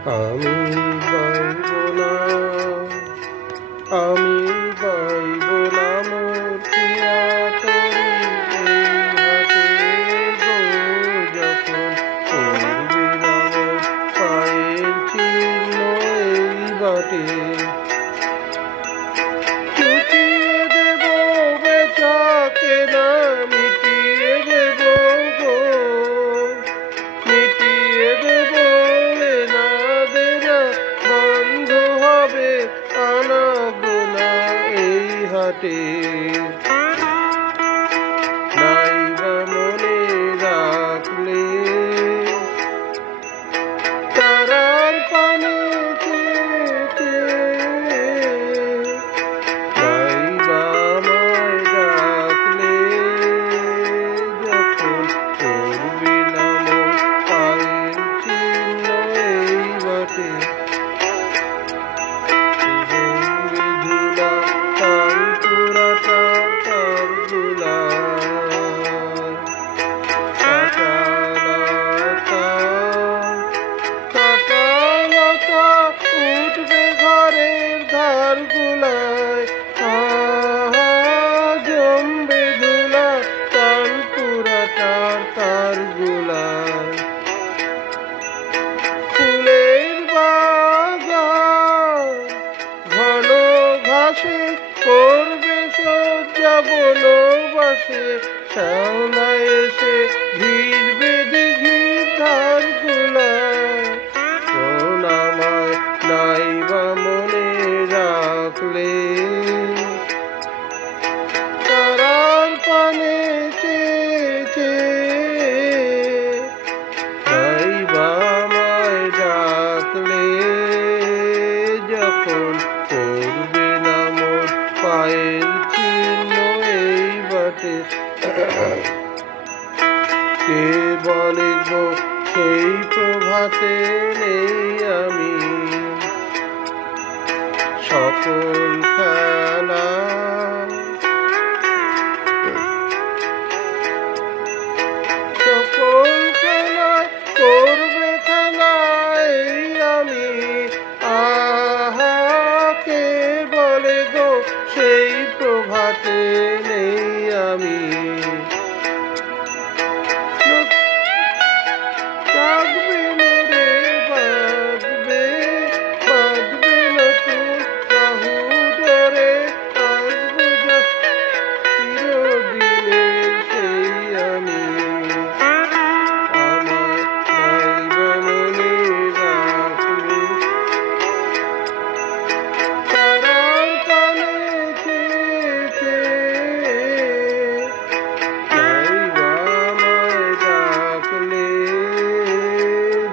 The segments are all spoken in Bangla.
আমি গাইব না, আমি গাইব না মোর প্রিয়া তরি এই হাতে গো, যখন করবি না মোর পায়ের চিহ্ন এই বাটে। চুকিয়ে দেব বেচাকে না, মিটিয়ে দেব গো, মিটিয়ে দেব না দেনা, বন্ধ হবে আনা গোনা এই হাটে। নাইবা মনে রাখলে তারার পানে চেয়ে, নাইবা আমায় ডাকলে, যখন করবি না মোর পায়ের চিহ্ন এই বাটে। ধুলা তানপুরা তার গুলায়, কাটালতা কাটালতা উঠবে ঘরের ধার গুলায়, জমবে ধুলা তানপুরা তার গুলায়। ফুলের বাগান ঘন ঘাসে করবে সজ্জা বনবাসে, শ্যাওলা এসে ঘিরবে দিঘির ধার গুলায়। আমায় নাইবা মনে রাখলে তারার পানে চেয়ে, নাইবা আমায় ডাকলে, যখন করবে না মোর পায়ের চিহ্ন এই বাটে। কে বলে গো সেই প্রভাতে নেই আমি, সকল খেলা সকল খেলা করবে খেলা এই আমি। আহা কে বলে গো সেই প্রভাতে নেই আমি। ডাকবে মোরে বাঁধবে, বাঁধবে নতুন বাহু ডোরে, আসবো চিরদিনের সেই আমি। আমায় নাইবা মনে রাখলে তারার পানে চেয়ে, নাইবা আমায় ডাকলে,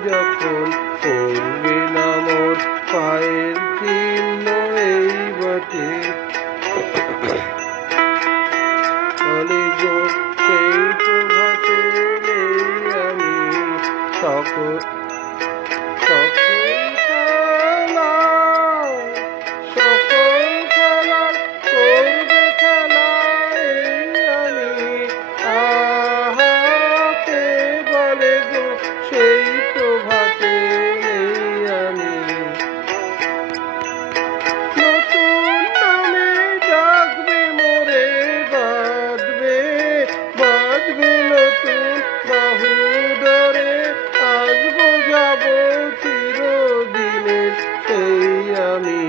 যখন করবে না মোর পায়ের চিহ্ন এই বাটে। বলে গো সেই প্রভাতে নেই আমি, সকল সকল খেলা সকল খেলা করবে খেলা এই আমি। আহা কে বলে গো সেই প্রভাতে নেই আমি। নতুন নামে ডাকবে মোরে বাঁধবে, বাঁধবে নতুন বাহু ডোরে, আসবো যাবো চিরদিনের সেই আমি।